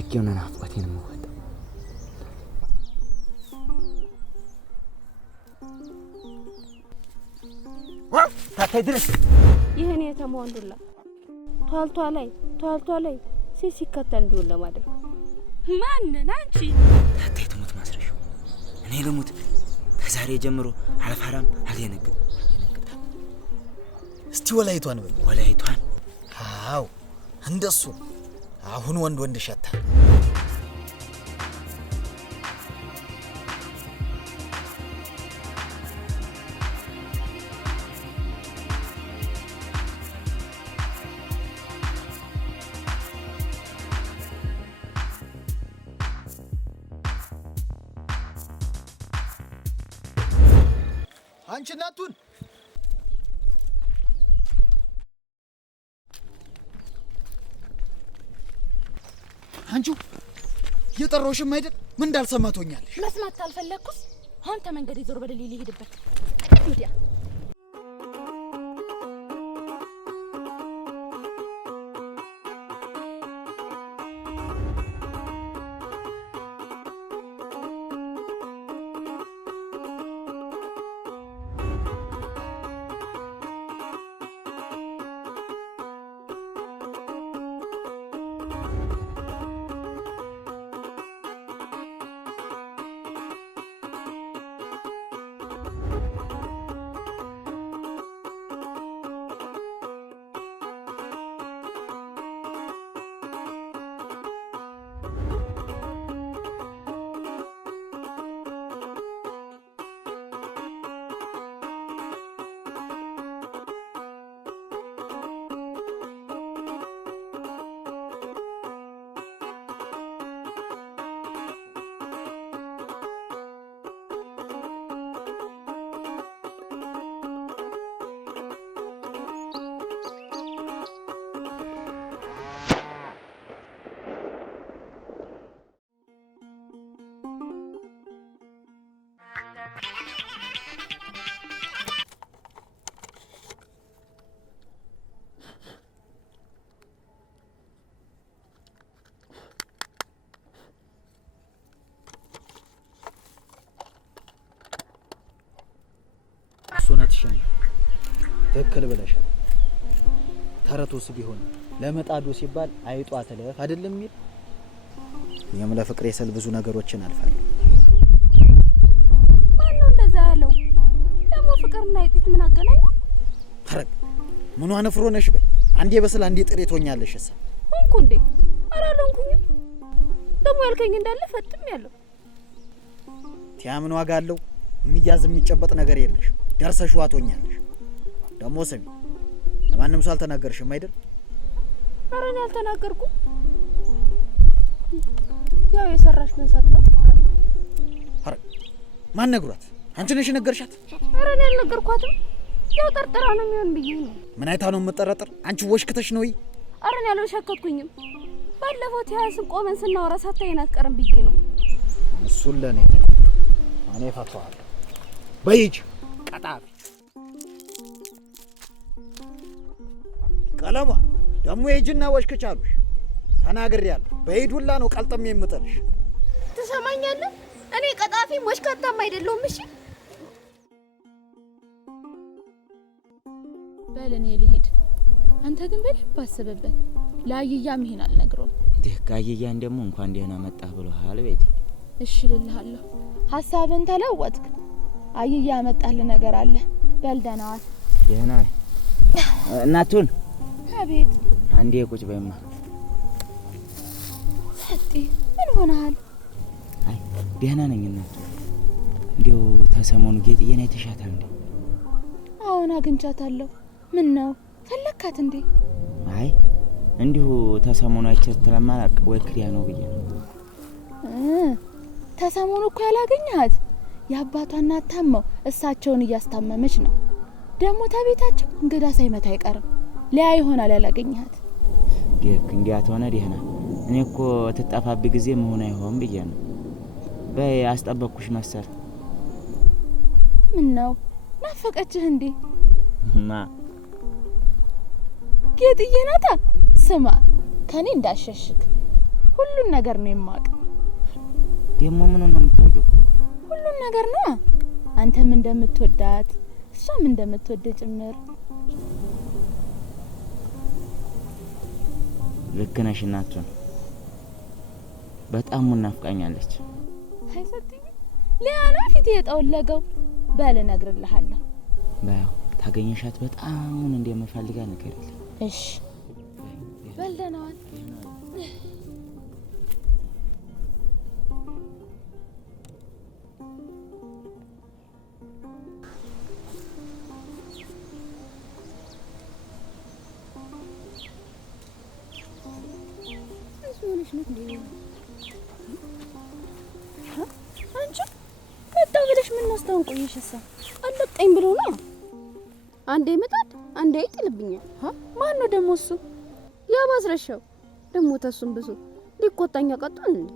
አርጌው ነው ናፍቆቴን የምወጣው። ታታይ ድረስ ይሄን የተሟንዱላ ቷልቷ ላይ ሲከተል እንዲውል ለማድረግ ማንን? አንቺ ታታይ ትሙት ማስረሻው እኔ ልሙት። ከዛሬ ጀምሮ አልፈራም አልየነግም። እስቲ ወላይቷን በል። ወላይቷን? አዎ እንደሱ። አሁን ወንድ ሸታ። አንቺ እናቱን አንቺ የጠራውሽም አይደል? ምን እንዳልሰማቶኛለሽ? መስማት ካልፈለኩስ አሁን ተመንገድ ይዞር በደል ይሄድበት ወዲያ ሱነትሽን ትክክል ብለሻል። ተረቶስ ቢሆን ለመጣዶ ሲባል አይጧ ተለፍ አይደለም የሚል እኔም ለፍቅሬ ስል ብዙ ነገሮችን አልፋለሁ። ማነው እንደዛ ያለው? ደግሞ ፍቅርና አይጢት ምን አገናኘ? ሐረግ ምኗ ነፍሮ ነሽ በይ። አንዴ በስል አንዴ ጥሬ ትሆኛለሽ። እሰ ሆንኩ እንዴ? አላለንኩኝም። ደግሞ ያልከኝ እንዳለ ፈጥም ያለው ቲያምን ዋጋ አለው። የሚያዝ የሚጨበጥ ነገር የለሽ። ደርሰሽ ዋቶኛለሽ። ደግሞ ስሚ፣ ለማንም ሰው አልተናገርሽም አይደል? ኧረ እኔ አልተናገርኩም። ያው የሰራሽ ምን ሳትተው ሐረግ ማን ነግሯት? አንቺ ነሽ ነገርሻት? ኧረ እኔ አልነገርኳትም። ያው ጠርጥራ ነው የሚሆን ብዬ ነው። ምን አይታ ነው የምትጠረጥር? አንቺ ወሽክተሽ ነው ወይ? ኧረ እኔ አልወሸከትኩኝም። ባለፈው ተያዝን ቆመን ስናወራ ሳታይን አትቀርም ብዬ ነው። እሱን ለኔ እኔ ፈቷል። በይጅ ቀጣፊ ቀለማ ደግሞ የጅና ወሽክቻሉሽ ተናግሬያለሁ። በይዱላ ነው ቀልጠም የምጥልሽ። ትሰማኛለህ? እኔ ቀጣፊም ወሽካታም አይደለሁም። እሺ በል እኔ ልሂድ። አንተ ግን በልብ አስብበት። ለአይያም ይሄን አልነግረውም። ደጋየያን ደግሞ እንኳን ደህና መጣህ ብሎሃል ቤቴ። እሺ ልልሃለሁ። ሐሳብን ተለወጥክ። አይያ ያመጣልህ ነገር አለ። በል ደህና ዋል። ደህና እናቱን። አቤት። አንዴ ቁጭ በይማ። ሰጤ ምን ሆነሃል? አይ ደህና ነኝ እናቱ። እንዴው ተሰሞኑ ጌጥዬን አይተሻታል እንዴ? አሁን አግኝቻታለሁ። ምን ነው ፈለካት እንዴ? አይ እንዲሁ ተሰሞኑ አይቻት ስለማላቅ ወይ ክሪያ ነው ብዬ ነው። ተሰሞኑ እኮ ያላገኘሃት የአባቷ እናት ታመው እሳቸውን እያስታመመች ነው። ደግሞ ተቤታቸው እንግዳ ሳይመታ አይቀርም። ሊያ ይሆናል ያላገኘሃት። ደክ እንዲያት ሆነ ደህና። እኔ እኮ ትጠፋብኝ ጊዜ መሆን አይሆን ብዬ ነው። በይ አስጠበቅኩሽ መሰል። ምን ነው ናፈቀችህ እንዴ? ማ ጌጥዬ ናታ። ስማ ከኔ እንዳሸሽክ ሁሉን ነገር ነው የማውቀው። ደግሞ ምን ነው የምታውቂው? ሁሉን ነገር ነው። አንተም እንደምትወዳት እሷም እንደምትወድ ጭምር። ልክ ነሽ እናቱን በጣም ናፍቃኛለች። አይሰጥኝ ሊያና ፊት የጠወለገው በል እነግርልሃለሁ። ባያው ታገኘሻት በጣም እንደምፈልጋ ንገሪልኝ። እሺ በል ደህና ዋል። አንቺ መጣው ብለሽ ምን አስተውን ቆየሽሳ? አለቀኝ ብሎ ነው። አንዴ መጣድ አንዴ ይጥልብኛል። ማን ነው ደግሞ እሱ? ያ ማስረሻው ደግሞ ተሱም ብዙ ሊቆጣኛ ቀጣን እንዴ?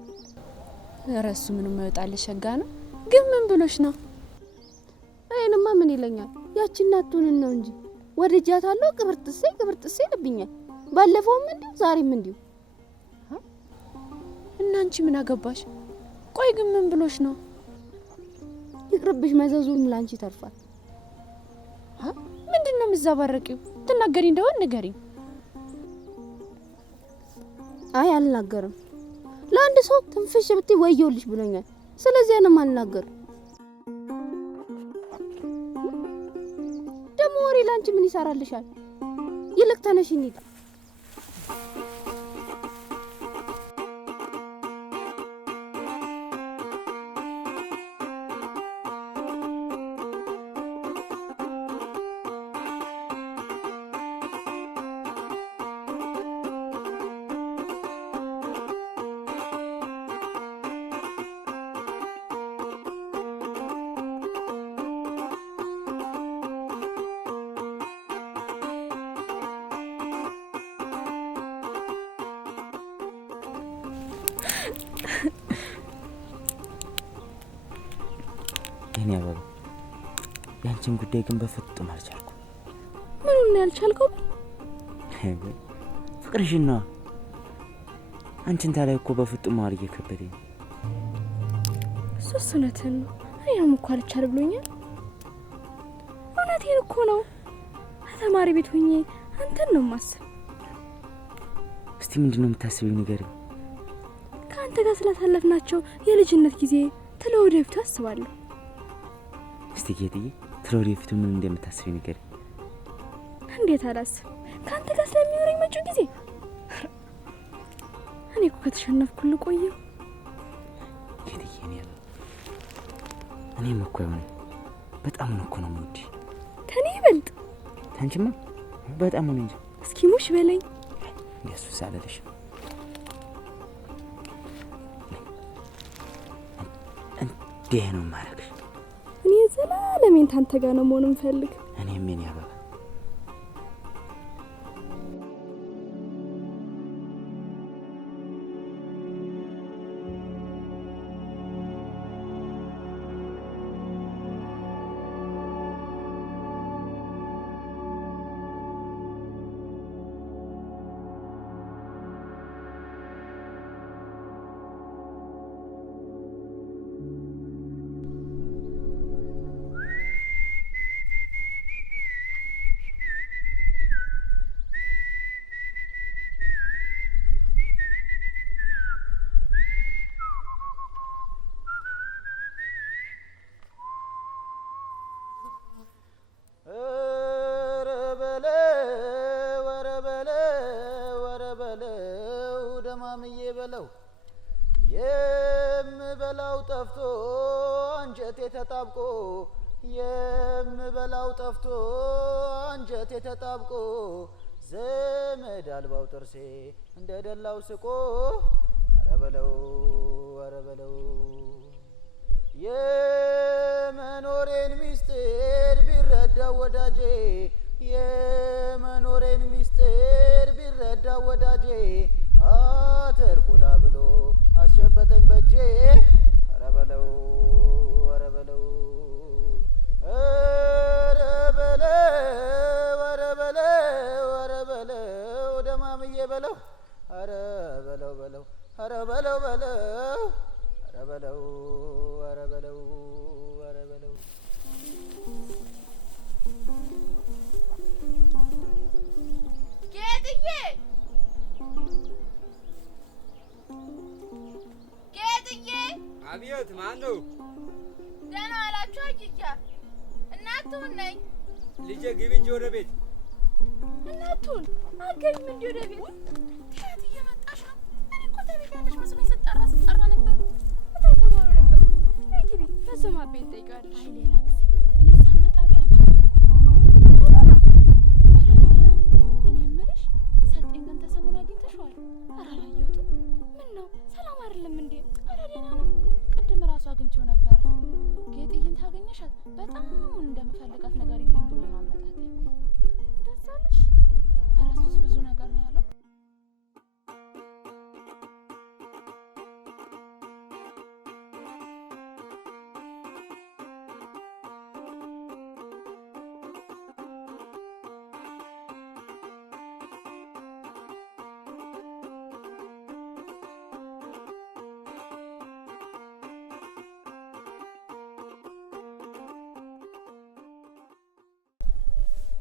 ረሱ ምንም አይወጣልሽ ሸጋ ነው። ግን ምን ብሎሽ ነው? አይንማ ምን ይለኛል? ያቺ እናቱን ነው እንጂ ወድጃታለሁ ቅብርጥሴ ይልብኛል። ባለፈውም እንዲሁ ዛሬም እንዲሁ። እና አንቺ ምን አገባሽ? ቆይ ግን ምን ብሎሽ ነው? ይቅርብሽ፣ መዘዙን ላንቺ ተርፋል። ምንድነው የምዛባረቂው? ትናገሪ እንደሆነ ንገሪኝ። አይ አልናገርም። ለአንድ ሰው ትንፍሽ ብትይ ወየውልሽ ብሎኛል። ስለዚህ እኔም አልናገርም። ደግሞ ወሬ ላንቺ ምን ይሰራልሻል? ይልቅ ተነሽ እንሂድ። የኔ አበባ ያንቺን ጉዳይ ግን በፍጹም አልቻልኩም። ምኑን ነው ያልቻልከው? ፍቅርሽና አንቺን ታላይ እኮ በፍጹም ማር እየከበደኝ። እሱነትን ነው። እኔም እኮ አልቻል ብሎኛል። እውነቴን እኮ ነው። ተማሪ ቤት ሆኜ አንተን ነው ማስብ። እስቲ ምንድነው የምታስቢው ንገሪኝ። ከአንተ ጋር ስላሳለፍናቸው የልጅነት ጊዜ ስለወደፊቱ አስባለሁ። እስቲ ጌጥዬ ስለወደፊቱ ምን እንደምታስቢ ንገሪኝ። እንዴት አላስብ? ከአንተ ጋር ስለሚኖረኝ መጪው ጊዜ እኔ እኮ ከተሸነፍኩ ልቆየው። ጌጥዬ እኔም እኮ የሆነ በጣም ነው እኮ ነው የምወድሽ። ከኔ ይበልጥ አንቺማ በጣም ነው እንጂ። እስኪ ሙሽ በለኝ። እንደሱ ሳለልሽ እንዴ ነው ማረግሽ። እኔ ዘላለሜን ታንተ ጋር ነው መሆን የምፈልግ። እኔም የኔ አበባ የምበላው ጠፍቶ አንጀቴ ተጣብቆ የምበላው ጠፍቶ አንጀቴ ተጣብቆ ዘመድ አልባው ጥርሴ እንደደላው ስቆ ኧረ በለው የመኖሬን ሚስጥር ቢረዳው ወዳጄ የመኖሬን ሚስጥር ቢረዳው ወዳጄ አተርቁላ ብሎ አስጨበጠኝ በጄ ኧረ በለው ደማምዬ በለው ኧረ በለው ኧረ በለው በለው ኧረ በለው ኧረ በለው ኧረ በለው ጌጥዬ ጌጥዬ አብዮት ማን ነው? ደህና ዋላችሁ? አጅጃ እናቱን ነኝ። ልጄ ግቢ እንጂ ወደ ቤት። እናቱን አገቢም እንጂ ወደ ቤት ከየት እየመጣሽ ነው? እኔ እኮ ተቤት ያለሽ መስሎኝ ስጠራ ነበር። እታይ ተባሉ ነበር። ነይ ግቢ በሰማ ቤት ጠይቂዋለሽ። አይ ሌላ ጊዜ እኔ ሳመጣጤ አንቺ እኔ የምልሽ ሰጤን ግን ተሰሙን አግኝተሽዋል? ኧረ አላየሁትም። ምን ነው ሰላም አይደለም እንዴ? ኧረ ደህና ነው። ቅድም እራሱ አግኝቼው ነበረ። ጌጥዬን ታገኘሻት? በጣም እንደምፈልጋት ነገር ይልኝ ብሎ ነው አመጣጤ። ደስ አለሽ? ኧረ እሱስ ብዙ ነገር ነው ያለው።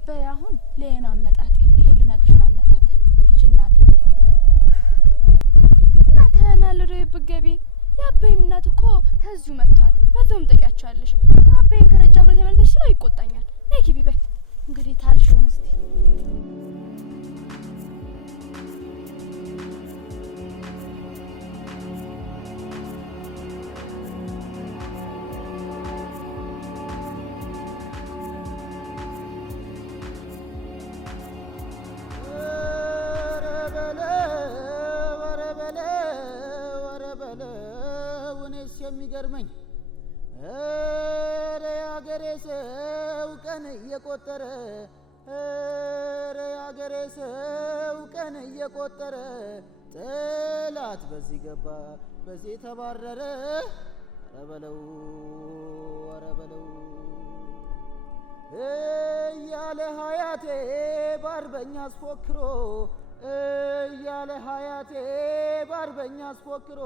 በይ አሁን ለየና አመጣጤ ይሄን ልነግርሽ ነው። አመጣጤ ሂጂና ግቢ። እናት ማለዶ ይብገቢ ያበይም እናት እኮ ተዚሁ መጥቷል። በዛውም ጠቂያቸዋለሽ። አበይም ከረጃ ብሎ ተመለሰሽ ስለው ይቆጣኛል። ነይ ግቢ በይ። እንግዲህ ታልሽውን እስቲ የሚገርመኝ ኧረ ያገሬ ሰው ቀን እየቆጠረ ኧረ ያገሬ ሰው ቀን እየቆጠረ ጠላት በዚህ ገባ በዚህ ተባረረ ኧረ በለው ኧረ በለው እያለ ሀያቴ ባርበኛ አስፎክሮ እያለ ሀያቴ ባርበኛ አስፎክሮ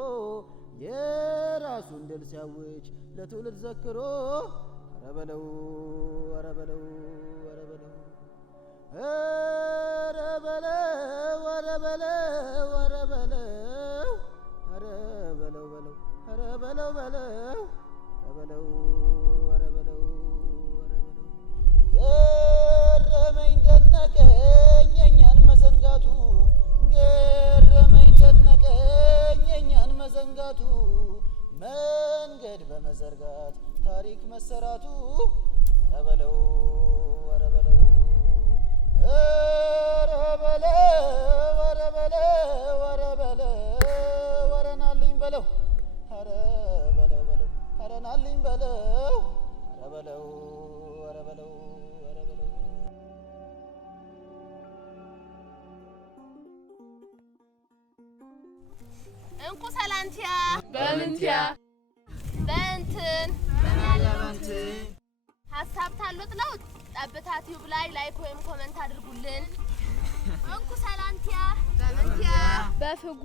የራሱን ድል ሲያውጅ ለትውልድ ዘክሮ ኧረ በለው ኧረ በለው ኧረ በለው ኧረ በለው ኧረ በለው ኧረ በለው ኧረ በለው በለው ኧረ በለው በለው ኧረ በለው ኧረ በለው ኧረ በለው ገረመኝ ደነቀኝ የእኛን መዘንጋቱ ገረመኝ ደነቀኝ የእኛን መዘንጋቱ መንገድ በመዘርጋት ታሪክ መሰራቱ ኧረ በለው ኧረ በለው ኧረ በለው ኧረ በለው ኧረ በለው ኧረ ናልኝ በለው ኧረ በለው በለው ኧረ ናልኝ በለው ኧረ በለው ኧረ በለው ኧረ በለው እንቁ ሰላንቲያ በምንቲያ በእንትን በማለበንት ሀሳብ ታሉት ለውጥ ጠብታ ቲዩብ ላይ ላይክ ወይም ኮሜንት አድርጉልን። እንቁ ሰላንቲያ በምንቲያ በፍጉ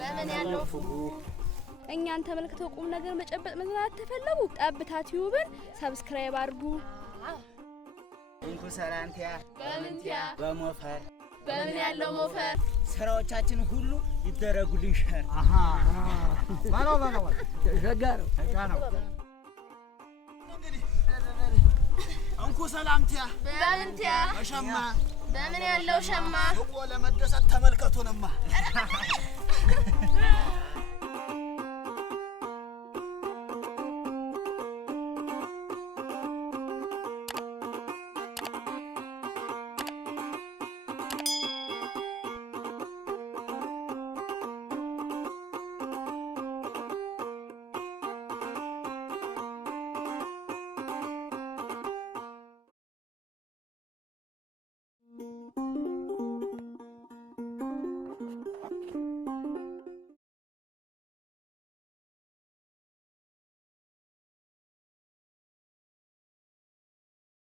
በምን ያለው ፍጉ እኛን ተመልክተው ቁም ነገር መጨበጥ መዝናናት ተፈለጉ ጠብታ ቲዩብን ሰብስክራይብ አድርጉ። እንኩ ሰላንቲያ በምንቲያ በሞፈር በምን ያለው ሞፈር ስራዎቻችን ሁሉ ይደረጉልን ሸር ባለው ባለው ሸጋ ነው እንኩ ሰላምቲያ በምንቲያ በሸማ በምን ያለው ሸማ ለመደሰት ተመልከቱንማ